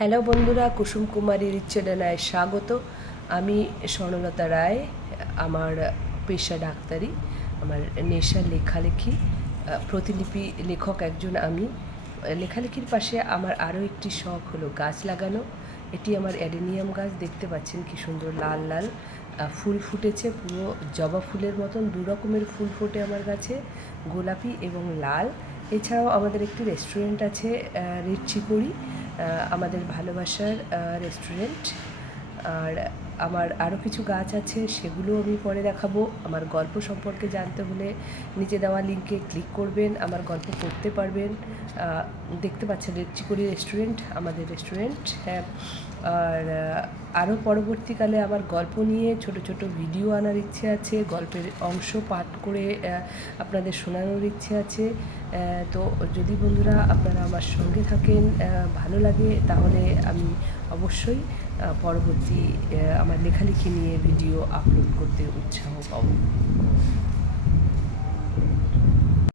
Hello বন্ধুরা, কুসুম কুমারীর চ্যানেলে স্বাগত। আমি স্বর্ণলতা রায়। আমার পেশা ডাক্তারি, আমার নেশা লেখালেখি, প্রতিলিপি লেখক একজন আমি। লেখালেখির পাশে আমার আরও একটি শখ হলো গাছ লাগানো। এটি আমার অ্যাডেনিয়াম গাছ, দেখতে পাচ্ছেন কি সুন্দর লাল লাল ফুল ফুটেছে, পুরো জবা ফুলের মতন। দু রকমের ফুল ফোটে আমার গাছে, গোলাপি এবং লাল। এছাড়াও আমাদের একটি রেস্টুরেন্ট আছে, রিচ্চিকড়ি, আমাদের ভালোবাসার রেস্টুরেন্ট। আর আমার আরও কিছু গাছ আছে, সেগুলো আমি পরে দেখাবো। আমার গল্প সম্পর্কে জানতে হলে নিচে দেওয়া লিঙ্কে ক্লিক করবেন, আমার গল্প পড়তে পারবেন। দেখতে পাচ্ছেন রিচ্চিকড়ি রেস্টুরেন্ট, আমাদের রেস্টুরেন্ট। হ্যাঁ, আর আরও পরবর্তীকালে আমার গল্প নিয়ে ছোট ছোট ভিডিও আনার ইচ্ছে আছে, গল্পের অংশ পাঠ করে আপনাদের শোনানোর ইচ্ছে আছে। তো যদি বন্ধুরা আপনারা আমার সঙ্গে থাকেন, ভালো লাগে, তাহলে আমি অবশ্যই পরবর্তী আমার লেখালেখি নিয়ে ভিডিও আপলোড করতে উৎসাহ পাবো।